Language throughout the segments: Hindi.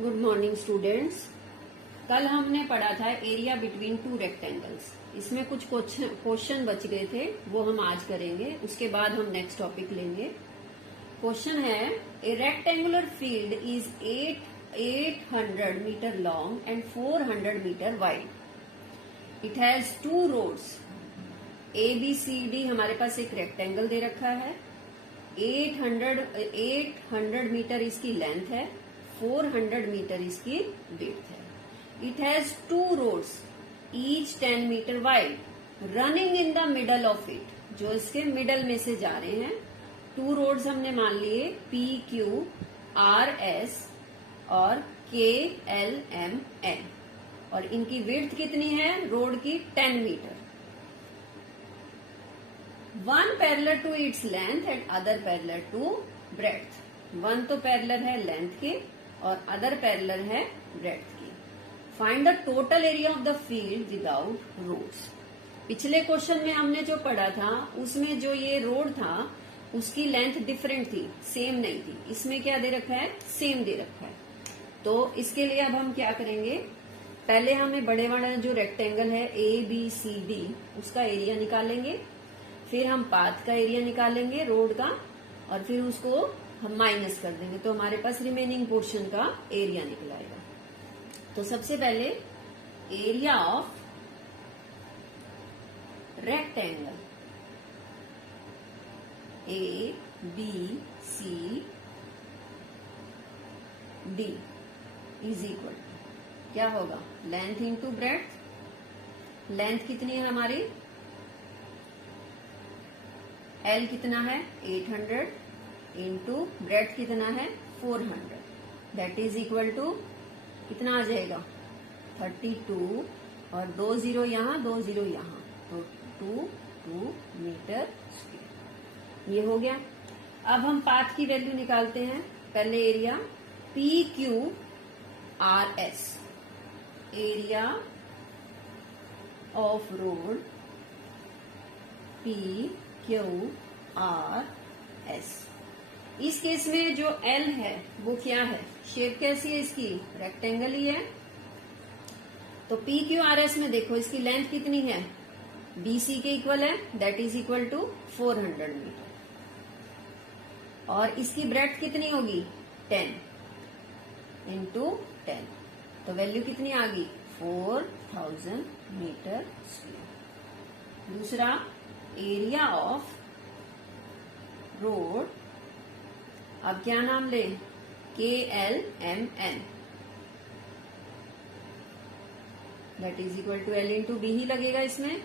Good morning students. कल हमने पढ़ा था एरिया बिटवीन टू रेक्टेंगल्स। इसमें कुछ क्वेश्चन बच गए थे, वो हम आज करेंगे। उसके बाद हम नेक्स्ट टॉपिक लेंगे। क्वेश्चन है, a rectangular field is 800 metre long and 400 metre wide. It has two roads A B C D. हमारे पास एक रेक्टेंगल दे रखा है। 800 मीटर इसकी लेंथ है, 400 मीटर इसकी विड्थ है। It has two roads each 10 metre wide running in the middle of it, जो इसके मिडल में से जा रहे हैं। टू रोड्स हमने मान लिए पी क्यू आर एस और के एल एम एन, और इनकी विड्थ कितनी है रोड की? 10 metre. One parallel to its length and other parallel to breadth. One तो पैरेलल है लेंथ के और अदर पैरेलल है ब्रेड्थ की। Find the total area of the field without roads. पिछले क्वेश्चन में हमने जो पढ़ा था उसमें जो ये रोड था उसकी लेंथ डिफरेंट थी, सेम नहीं थी। इसमें क्या दे रखा है? सेम दे रखा है। तो इसके लिए अब हम क्या करेंगे, पहले हमें बड़े वाला जो रेक्टेंगल है ए बी सी डी उसका एरिया निकालेंगे, फिर हम पाथ का एरिया निकालेंगे रोड का, और फिर उसको हम माइनस कर देंगे तो हमारे पास रिमेनिंग पोर्शन का एरिया निकल आएगा। तो सबसे पहले area of rectangle A B C D is equal to क्या होगा? Length into breadth. लेंथ कितनी है हमारी? एल कितना है? 800 इंटू ब्रेड्थ कितना है? 400। दैट इज इक्वल टू कितना आ जाएगा? 32 और 2 जीरो यहाँ 2 जीरो यहाँ, तो 2 मीटर स्क्वायर। ये हो गया। अब हम पाथ की वैल्यू निकालते हैं। पहले area P Q R S, area of road P Q R S. इस केस में जो एल है वो क्या है? शेप कैसी है इसकी? रेक्टेंगल ही है। तो पी क्यू आर एस में देखो इसकी लेंथ कितनी है? बीसी के इक्वल है, that is equal to 400 metre. और इसकी ब्रेड्थ कितनी होगी? 10 इंटू 10, तो वैल्यू कितनी आ गई? 4000 मीटर स्क्वायर। दूसरा एरिया ऑफ रोड, अब क्या नाम ले? K L M N, that is equal to L into B ही लगेगा इसमें।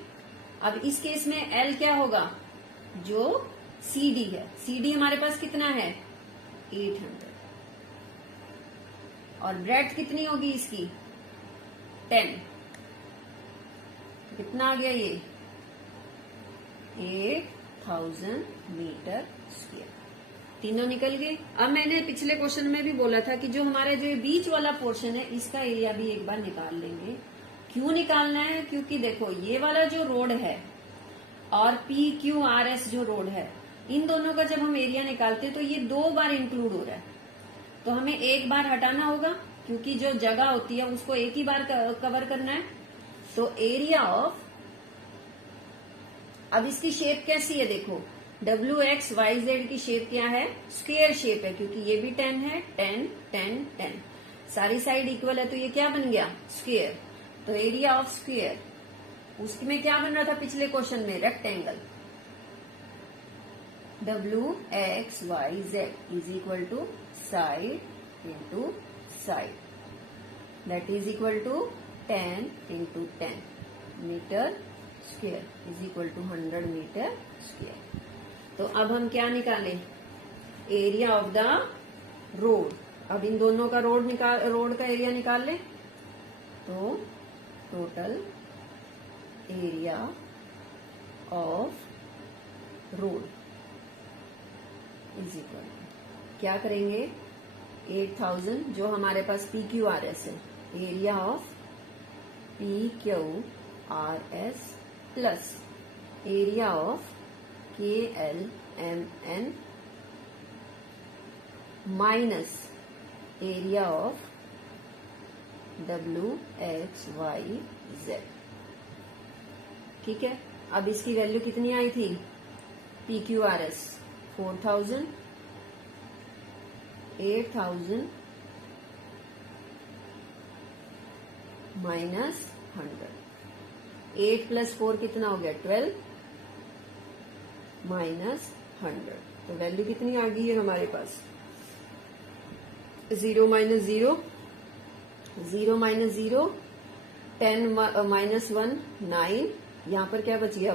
अब इस केस में एल क्या होगा? जो सी डी है, सी डी हमारे पास कितना है? 800। और ब्रेड्थ कितनी होगी इसकी? 10। कितना आ गया ये? 8000 मीटर स्क्वायर। तीनों निकल गए। अब मैंने पिछले क्वेश्चन में भी बोला था कि जो हमारा जो बीच वाला पोर्शन है इसका एरिया भी एक बार निकाल लेंगे। क्यों निकालना है? क्योंकि देखो ये वाला जो रोड है और पी क्यू आर एस जो रोड है, इन दोनों का जब हम एरिया निकालते हैं तो ये 2 बार इंक्लूड हो रहा है, तो हमें एक बार हटाना होगा क्योंकि जो जगह होती है उसको एक ही बार कवर करना है। तो एरिया ऑफ, अब इसकी शेप कैसी है देखो, डब्ल्यू एक्स वाई जेड की शेप क्या है? स्क्वायर शेप है, क्योंकि ये भी 10 है। 10 10 10 सारी साइड इक्वल है, तो ये क्या बन गया? स्क्वायर। तो एरिया ऑफ स्क्वायर, उसमें क्या बन रहा था पिछले क्वेश्चन में? Rectangle. W X Y Z is equal to side into side, that is equal to 10 into 10 metre square is equal to 100 metre square. तो अब हम क्या निकालें? Area of the road. अब इन दोनों का रोड का एरिया निकाल लें। तो total area of road is equal क्या करेंगे? 8000 जो हमारे पास पी क्यू आर एस है, area of P Q R S plus area of K L M N minus area of WXYZ। ठीक है, अब इसकी वैल्यू कितनी आई थी? PQRS 4000, 8000 minus 100। 8 + 4 कितना हो गया? 12 माइनस 100। तो वैल्यू कितनी आ गई है हमारे पास? 0 माइनस 0, 0 माइनस 0, 10 माइनस 1 9, यहाँ पर क्या बच गया?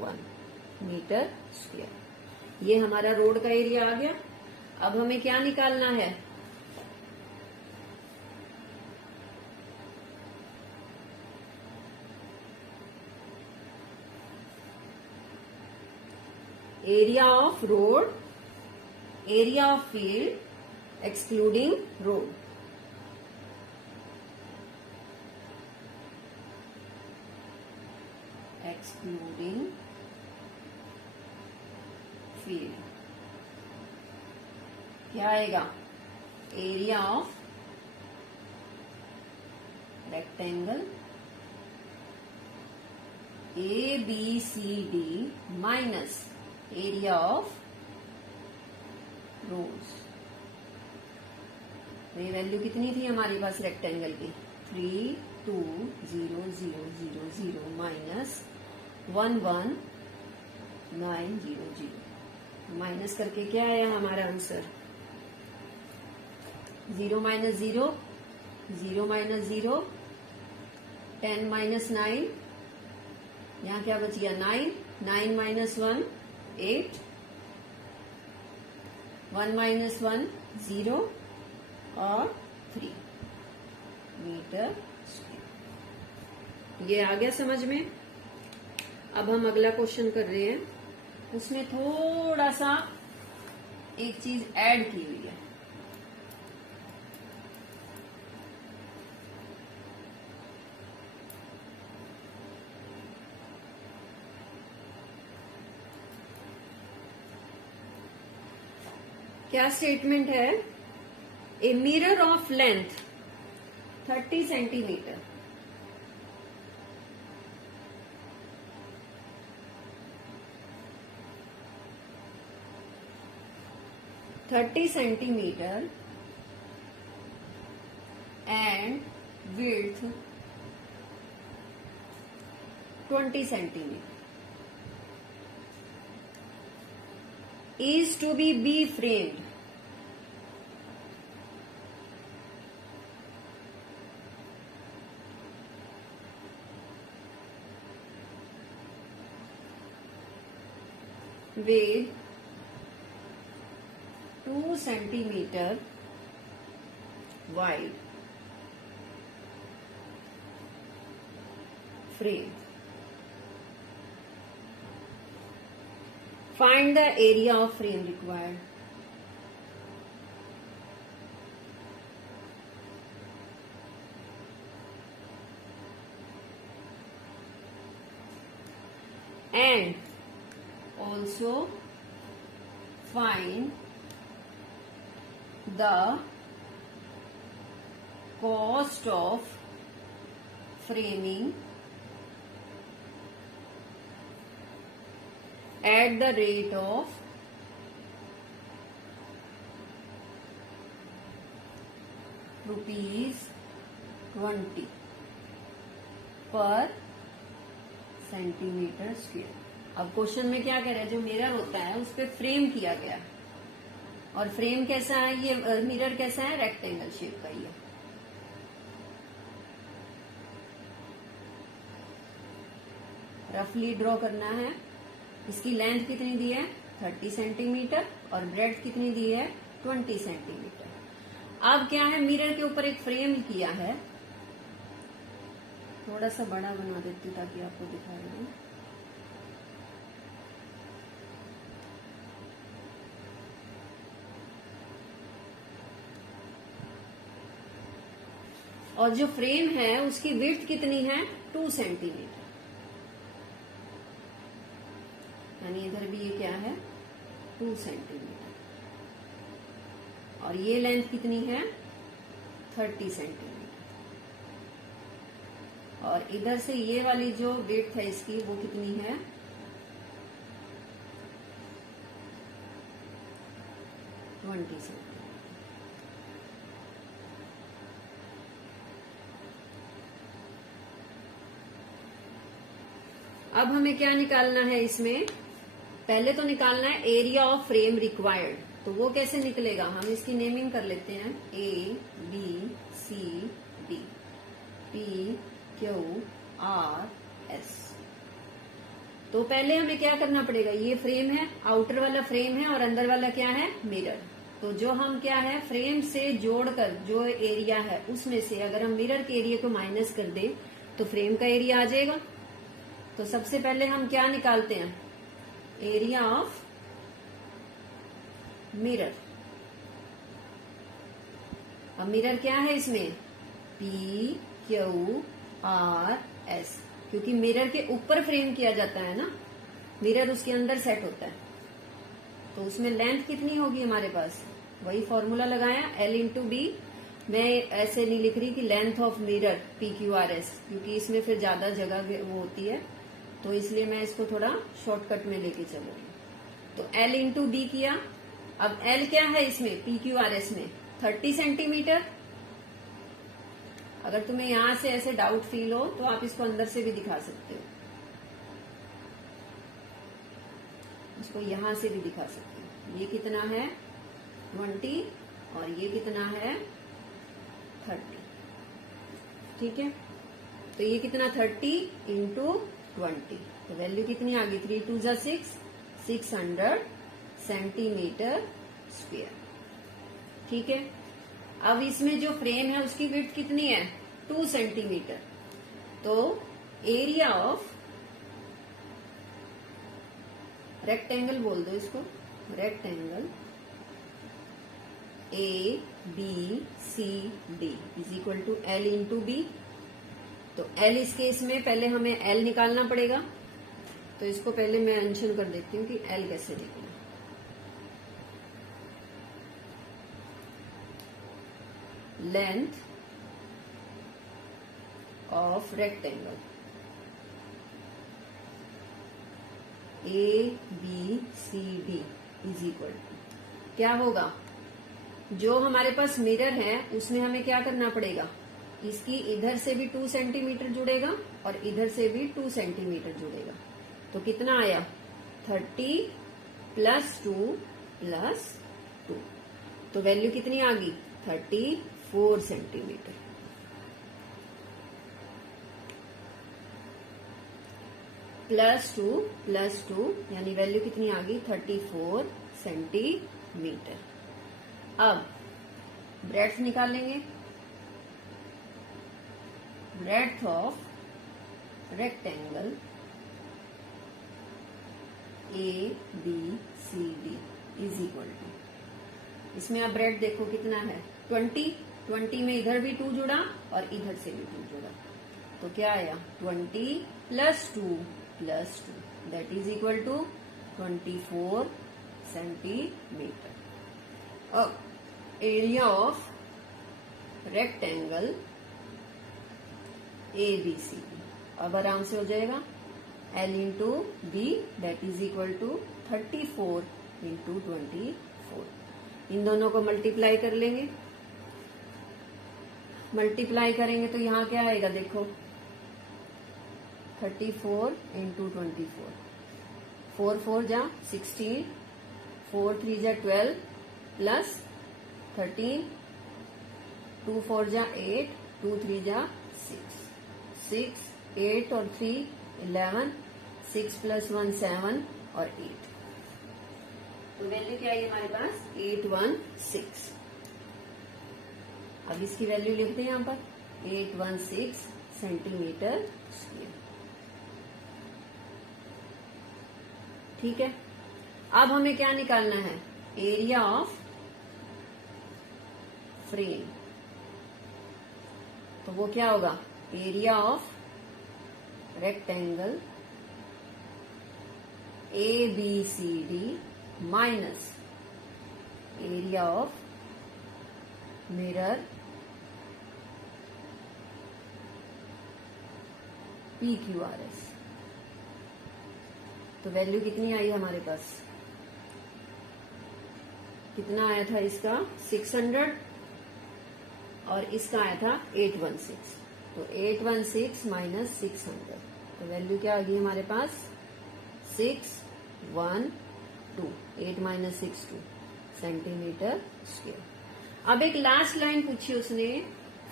1 मीटर स्क्वायर। ये हमारा रोड का एरिया आ गया। अब हमें क्या निकालना है? Area of road, area of field excluding road. Excluding field क्या आएगा? Area of rectangle ABCD minus area of roads. ये वैल्यू कितनी थी हमारे पास रेक्टेंगल की? 32000 माइनस 11900। माइनस करके क्या आया हमारा आंसर? 0 माइनस 0, 0 माइनस 0, 10 माइनस 9, यहाँ क्या बच गया? 9, 9 माइनस 1 8, 1 माइनस 1 0 और 3 मीटर स्क्वायर। ये आ गया समझ में? अब हम अगला क्वेश्चन कर रहे हैं। उसमें थोड़ा सा एक चीज ऐड की हुई है। क्या स्टेटमेंट है? A mirror of length 30 centimetre and width 20 centimeter is to be B-framed with 2 centimeter wide frame. Find the area of frame required. And also find the cost of framing at the rate of ₹20 per centimetre square. अब क्वेश्चन में क्या कह रहे हैं? जो मिरर होता है उस पर फ्रेम किया गया, और फ्रेम कैसा है? ये मिरर कैसा है? रेक्टेंगल शेप का ही है। रफली ड्रॉ करना है। इसकी लेंथ कितनी दी है? 30 सेंटीमीटर और ब्रेड्थ कितनी दी है? 20 सेंटीमीटर। अब क्या है? मिरर के ऊपर एक फ्रेम किया है। थोड़ा सा बड़ा बना देती हूँ ताकि आपको दिखाई दे। और जो फ्रेम है उसकी विड्थ कितनी है? 2 सेंटीमीटर। यानी इधर भी ये क्या है? 2 सेंटीमीटर। और ये लेंथ कितनी है? 30 सेंटीमीटर। और इधर से ये वाली जो विड्थ है इसकी वो कितनी है 20 सेंटीमीटर। अब हमें क्या निकालना है इसमें, पहले तो निकालना है एरिया ऑफ फ्रेम रिक्वायर्ड। तो वो कैसे निकलेगा, हम इसकी नेमिंग कर लेते हैं A B C D P Q R S। तो पहले हमें क्या करना पड़ेगा, ये फ्रेम है, आउटर वाला फ्रेम है और अंदर वाला क्या है मिरर। तो जो हम क्या है फ्रेम से जोड़कर जो एरिया है उसमें से अगर हम मिरर के एरिया को माइनस कर दें तो फ्रेम का एरिया आ जाएगा। तो सबसे पहले हम क्या निकालते हैं, एरिया ऑफ मिरर। अब मिरर क्या है इसमें P Q R S, क्योंकि मिरर के ऊपर फ्रेम किया जाता है ना, मिरर उसके अंदर सेट होता है। तो उसमें लेंथ कितनी होगी हमारे पास, वही फॉर्मूला लगाया L इंटू बी। मैं ऐसे नहीं लिख रही कि लेंथ ऑफ मिरर PQRS, क्योंकि इसमें फिर ज्यादा जगह वो होती है, तो इसलिए मैं इसको थोड़ा शॉर्टकट में लेके चलूंगी। तो L इंटू बी किया। अब L क्या है इसमें PQRS में 30 सेंटीमीटर। अगर तुम्हें यहां से ऐसे डाउट फील हो तो आप इसको अंदर से भी दिखा सकते हो, इसको यहां से भी दिखा सकते हो। ये कितना है 20 और ये कितना है 30, ठीक है। तो ये कितना 30 इंटू 20, तो वैल्यू कितनी आ गई 3 2 जा 6, 600 सेंटीमीटर स्क्वायर, ठीक है। अब इसमें जो फ्रेम है उसकी विड्थ कितनी है 2 सेंटीमीटर। तो एरिया ऑफ रेक्टेंगल बोल दो इसको, rectangle A B C D is equal to L into B. तो L इस केस में पहले हमें L निकालना पड़ेगा, तो इसको पहले मैं मेंशन कर देती हूँ कि L कैसे निकले। Length of rectangle A B C D is equal to क्या होगा, जो हमारे पास मिरर है उसमें हमें क्या करना पड़ेगा, इसकी इधर से भी 2 सेंटीमीटर जुड़ेगा और इधर से भी 2 सेंटीमीटर जुड़ेगा। तो कितना आया 30 प्लस 2 प्लस 2, तो वैल्यू कितनी आ गई 34 सेंटीमीटर। प्लस टू यानी वैल्यू कितनी आ गई 34 सेंटीमीटर। अब ब्रेड्थ निकालेंगे, breadth of rectangle A B C D is equal to, इसमें अब ब्रेड देखो कितना है 20 में इधर भी 2 जुड़ा और इधर से भी 2 जुड़ा, तो क्या आया 20 plus 2 plus 2 that is equal to 24 centimetre. अब एरिया ऑफ रेक्टेंगल ABC, अब आराम से हो जाएगा L into B that is equal to 34 into 24। इन दोनों को मल्टीप्लाई कर लेंगे, मल्टीप्लाई करेंगे तो यहाँ क्या आएगा देखो 34 इंटू 24, 4 4 जा 16, 4 3 जा 12 प्लस 13, 2 4 जा 8, 2 3 जा 6, 6 8 और 3 11, 6 प्लस 1 7 और 8, तो वैल्यू क्या आई हमारे पास 816। अब इसकी वैल्यू लिखते हैं यहाँ पर 816 सेंटीमीटर स्क्वायर, ठीक है। अब हमें क्या निकालना है, एरिया ऑफ फ्रेम। तो वो क्या होगा, area of rectangle ABCD minus area of mirror PQRS। तो वैल्यू कितनी आई हमारे पास, कितना आया था इसका 600 और इसका आया था 816। तो 816 माइनस 600, तो वैल्यू क्या आ गई हमारे पास 612, 8 माइनस 6 2 सेंटीमीटर स्क्वायर। अब एक लास्ट लाइन पूछी उसने,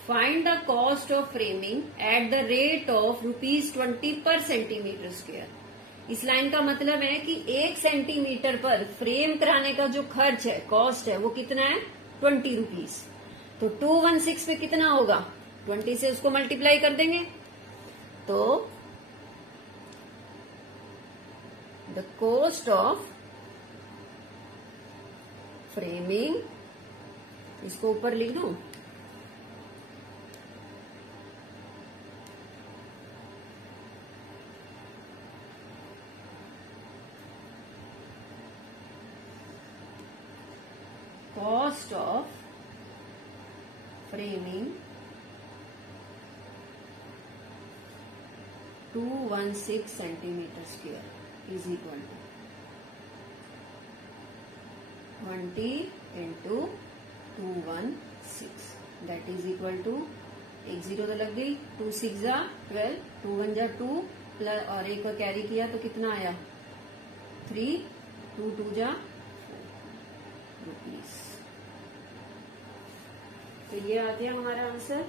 find the cost of framing at the rate of ₹20 पर सेंटीमीटर स्क्वायर। इस लाइन का मतलब है कि 1 सेंटीमीटर पर फ्रेम कराने का जो खर्च है, कॉस्ट है, वो कितना है 20 रुपीज। तो 216 पे कितना होगा, 20 से उसको मल्टीप्लाई कर देंगे। तो द कॉस्ट ऑफ फ्रेमिंग, इसको ऊपर लिख दूं, cost of framing 216 centimetre square is equal to 20 into 216, that is equal to, एक जीरो तो लग गई, 2 6 जा 12, 2 1 जा 2 प्लस और एक को कैरी किया तो कितना आया 3, 2 2 जा 4 रुपीज। तो ये आ गया हमारा आंसर।